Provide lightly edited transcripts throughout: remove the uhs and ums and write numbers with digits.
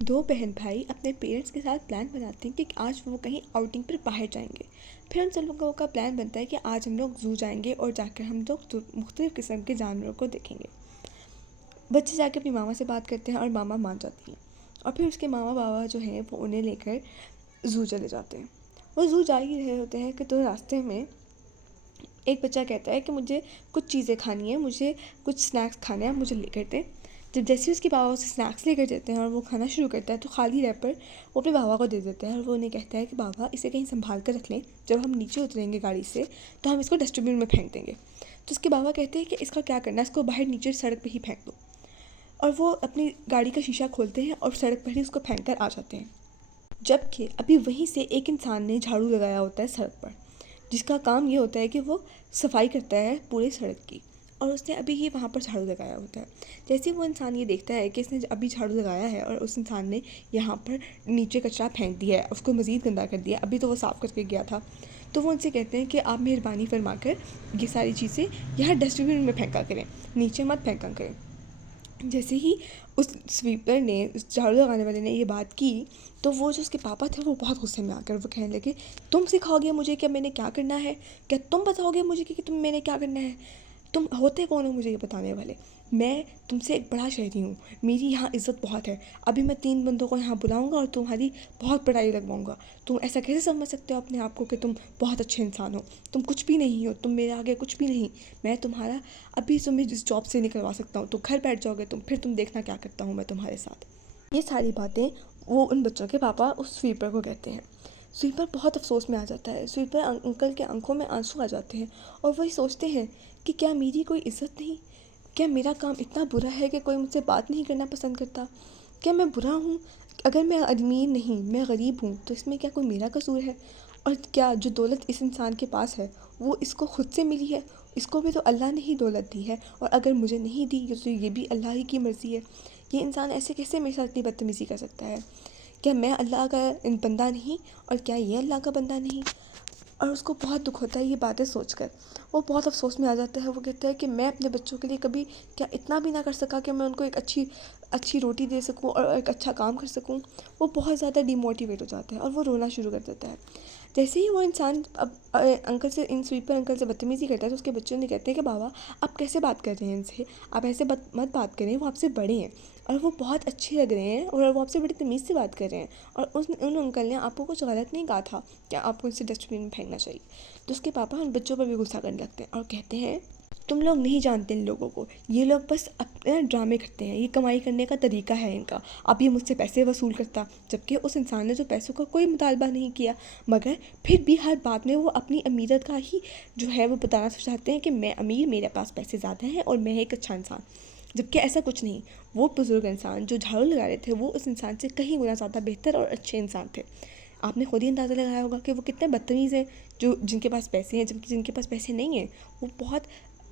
दो बहन भाई अपने पेरेंट्स के साथ प्लान बनाते हैं कि आज वो कहीं आउटिंग पर बाहर जाएंगे। फिर उन सब लोगों का प्लान बनता है कि आज हम लोग ज़ू जाएंगे और जाकर हम लोग मुख्तलिफ़ किस्म के जानवरों को देखेंगे। बच्चे जाकर अपनी मामा से बात करते हैं और मामा मान जाती हैं, और फिर उसके मामा बाबा जो हैं वो उन्हें लेकर ज़ू चले जाते हैं। वो ज़ू जा ही रहे होते हैं कि तो रास्ते में एक बच्चा कहता है कि मुझे कुछ चीज़ें खानी है, मुझे कुछ स्नैक्स खाने हैं, मुझे लेकर दें। जब जैसे ही उसके बाबा उसे स्नैक्स लेकर देते हैं और वो खाना शुरू करता है तो खाली रैपर वो अपने बाबा को दे देता है और वो उन्हें कहता है कि बाबा इसे कहीं संभाल कर रख लें, जब हम नीचे उतरेंगे गाड़ी से तो हम इसको डस्टबिन में फेंक देंगे। तो उसके बाबा कहते हैं कि इसका क्या करना है, इसको बाहर नीचे सड़क पर ही फेंक दो। और वो अपनी गाड़ी का शीशा खोलते हैं और सड़क पर ही उसको फेंक कर आ जाते हैं। जबकि अभी वहीं से एक इंसान ने झाड़ू लगाया होता है सड़क पर, जिसका काम ये होता है कि वो सफाई करता है पूरे सड़क की, और उसने अभी ही वहाँ पर झाड़ू लगाया होता है। जैसे ही वो इंसान ये देखता है कि इसने अभी झाड़ू लगाया है और उस इंसान ने यहाँ पर नीचे कचरा फेंक दिया है, उसको मज़ीद गंदा कर दिया, अभी तो वो साफ़ करके गया था, तो वो उनसे कहते हैं कि आप मेहरबानी फरमा कर ये सारी चीज़ें यहाँ डस्टबिन में फेंका करें, नीचे मत फेंका करें। जैसे ही उस स्वीपर ने, उस झाड़ू लगाने वाले ने ये बात की, तो वो जो उसके पापा थे वो बहुत गुस्से में आकर वो कहने लगे, तुम सिखाओगे मुझे कि मैंने क्या करना है? क्या तुम बताओगे मुझे कि तुम मैंने क्या करना है? तुम होते कौन हो मुझे ये बताने वाले? मैं तुमसे एक बड़ा शहरी हूँ, मेरी यहाँ इज़्ज़त बहुत है। अभी मैं 3 बंदों को यहाँ बुलाऊँगा और तुम्हारी बहुत पिटाई लगवाऊँगा। तुम ऐसा कैसे समझ सकते हो अपने आप को कि तुम बहुत अच्छे इंसान हो? तुम कुछ भी नहीं हो, तुम मेरे आगे कुछ भी नहीं। मैं तुम्हारा अभी तुम्हें जिस जॉब से निकलवा सकता हूँ, तो घर बैठ जाओगे तुम, फिर तुम देखना क्या करता हूँ मैं तुम्हारे साथ। ये सारी बातें वो उन बच्चों के पापा उस स्वीपर को कहते हैं। स्वीपर बहुत अफसोस में आ जाता है, स्वीपर अंकल के आंखों में आंसू आ जाते हैं और वही सोचते हैं कि क्या मेरी कोई इज़्ज़त नहीं? क्या मेरा काम इतना बुरा है कि कोई मुझसे बात नहीं करना पसंद करता? क्या मैं बुरा हूँ? अगर मैं अमीर नहीं, मैं गरीब हूँ, तो इसमें क्या कोई मेरा कसूर है? और क्या जो दौलत इस इंसान के पास है वो इसको खुद से मिली है? इसको भी तो अल्लाह ने ही दौलत दी है, और अगर मुझे नहीं दी तो ये भी अल्लाह ही की मर्ज़ी है। ये इंसान ऐसे कैसे मेरे साथ इतनी बदतमीज़ी कर सकता है? क्या मैं अल्लाह का बंदा नहीं, और क्या ये अल्लाह का बंदा नहीं? और उसको बहुत दुख होता है ये बातें सोचकर। वो बहुत अफसोस में आ जाता है। वो कहता है कि मैं अपने बच्चों के लिए कभी क्या इतना भी ना कर सका कि मैं उनको एक अच्छी अच्छी रोटी दे सकूं और एक अच्छा काम कर सकूं। वो बहुत ज़्यादा डिमोटिवेट हो जाता है और वो रोना शुरू कर देता है। जैसे ही वो इंसान अब अंकल से, इन स्वीपर अंकल से बदतमीज़ी करता है, तो उसके बच्चे ने कहते हैं कि बाबा आप कैसे बात कर रहे हैं इनसे? आप ऐसे मत बात करें, वो आपसे बड़े हैं और वो बहुत अच्छे लग रहे हैं और वो आपसे बड़ी तमीज़ से बात कर रहे हैं, और उन अंकल ने आपको कुछ गलत नहीं कहा था, क्या आपको इसे डस्टबिन में फेंकना चाहिए? तो उसके पापा उन बच्चों पर भी गुस्सा करने लगते हैं और कहते हैं, तुम लोग नहीं जानते इन लोगों को, ये लोग बस अपने ड्रामे करते हैं, ये कमाई करने का तरीका है इनका। अब ये मुझसे पैसे वसूल करता, जबकि उस इंसान ने जो पैसों का कोई मुतालबा नहीं किया, मगर फिर भी हर बात में वो अपनी अमीरत का ही जो है वो बताना चाहते हैं कि मैं अमीर, मेरे पास पैसे ज़्यादा हैं और मैं एक अच्छा इंसान। जबकि ऐसा कुछ नहीं। वो बुज़ुर्ग इंसान जो झाड़ू लगा रहे थे वो उस इंसान से कहीं गुना ज़्यादा बेहतर और अच्छे इंसान थे। आपने खुद ही अंदाज़ा लगाया होगा कि वो कितने बदतमीज़ हैं, जो जिनके पास पैसे हैं, जबकि जिनके पास पैसे नहीं हैं वो बहुत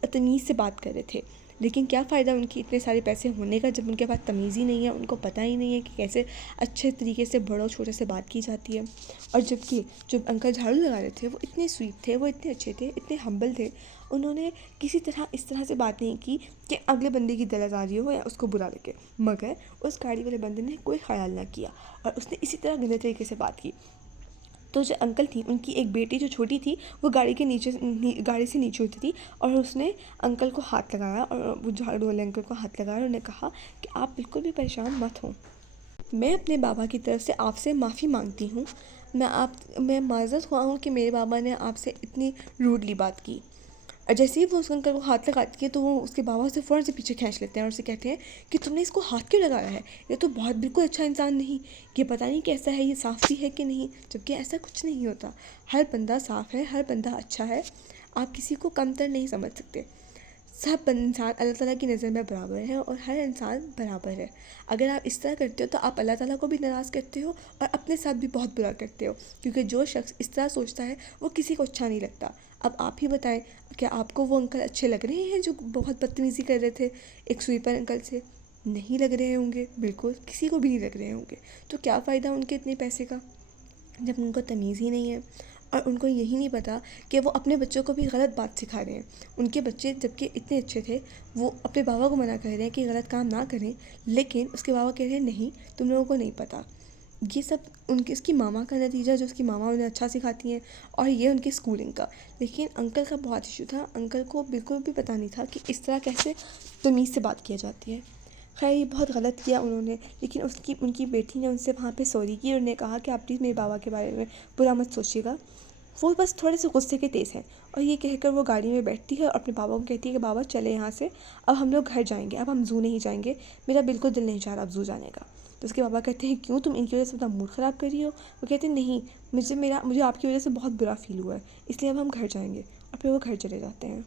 तमीज़ से बात कर रहे थे। लेकिन क्या फ़ायदा उनकी इतने सारे पैसे होने का जब उनके पास तमीज़ ही नहीं है, उनको पता ही नहीं है कि कैसे अच्छे तरीके से बड़ों छोटे से बात की जाती है। और जबकि जो अंकल झाड़ू लगा रहे थे वो इतने स्वीट थे, वो इतने अच्छे थे, इतने हम्बल थे, उन्होंने किसी तरह इस तरह से बात नहीं की कि अगले बंदे की दिलआज़ारी हो या उसको बुरा लगे। मगर उस गाड़ी वाले बंदे ने कोई ख़याल ना किया और उसने इसी तरह गंदे तरीके से बात की। तो जो अंकल थी, उनकी एक बेटी जो छोटी थी, वो गाड़ी से नीचे उतरी और उसने अंकल को हाथ लगाया, और वो झाड़ू वाले अंकल को हाथ लगाया और उन्हें कहा कि आप बिल्कुल भी परेशान मत हों, मैं अपने बाबा की तरफ से आपसे माफ़ी मांगती हूँ। मैं माज़रत हुआ हूँ कि मेरे बाबा ने आपसे इतनी रूडली बात की। और जैसे ही वो उस अंकल को हाथ लगाती है तो वो उसके बाबा उसे फ़ौरन से पीछे खींच लेते हैं और उसे कहते हैं कि तुमने इसको हाथ क्यों लगाया है? ये तो बहुत बिल्कुल अच्छा इंसान नहीं, ये पता नहीं कैसा है, ये साफ़ भी है कि नहीं। जबकि ऐसा कुछ नहीं होता, हर बंदा साफ़ है, हर बंदा अच्छा है। आप किसी को कमतर नहीं समझ सकते। सब इंसान अल्लाह ताला की नज़र में बराबर है और हर इंसान बराबर है। अगर आप इस तरह करते हो तो आप अल्लाह ताला को भी नाराज़ करते हो और अपने साथ भी बहुत बुरा करते हो, क्योंकि जो शख्स इस तरह सोचता है वो किसी को अच्छा नहीं लगता। अब आप ही बताएं, क्या आपको वो अंकल अच्छे लग रहे हैं जो बहुत बदतमीज़ी कर रहे थे एक स्वीपर अंकल से? नहीं लग रहे होंगे, बिल्कुल किसी को भी नहीं लग रहे होंगे। तो क्या फ़ायदा उनके इतने पैसे का जब उनको तमीज़ ही नहीं है। اور ان کو یہی نہیں پتا کہ وہ اپنے بچوں کو بھی غلط بات سکھا رہے ہیں. ان کے بچے جبکہ اتنے اچھے تھے وہ اپنے بابا کو منع کر رہے ہیں کہ غلط کام نہ کریں، لیکن اس کے بابا کہہ رہے ہیں نہیں تم لوگوں کو نہیں پتہ. یہ سب اس کی ماما کا نتیجہ جو اس کی ماما انہیں اچھا سکھاتی ہیں، اور یہ ان کی اسکولنگ کا. لیکن انکل کا بہت ایشو تھا، انکل کو بالکل بھی پتہ نہیں تھا کہ اس طرح کیسے تمیز سے بات کیا جاتی ہے. خیر یہ بہت غلط کیا انہوں نے، لیکن ان کی بیٹی نے ان سے وہاں پہ سوری کی اور انہیں کہا کہ آپ پلیز میرے بابا کے بارے میں برا مت سوچیے گا. وہ بس تھوڑے سے غصے کے تیز ہیں، اور یہ کہہ کر وہ گاڑی میں بیٹھتی ہے اور اپنے بابا کو کہتی ہے کہ بابا چلے یہاں سے، اب ہم لوگ گھر جائیں گے، اب ہم زو نہیں جائیں گے، میرا بالکل دل نہیں چاہ رہا اب زو جانے کا. تو اس کے بابا کہتے ہیں کیوں، تم ان کی وجہ سے اپنا موڈ خراب کر رہی ہو؟ وہ کہتے ہیں نہیں، مجھے آپ کی وجہ سے بہت برا فیل ہوا ہے، اس لیے اب ہم گھر جائیں گے. اور پھر وہ گھر چلے جاتے ہیں.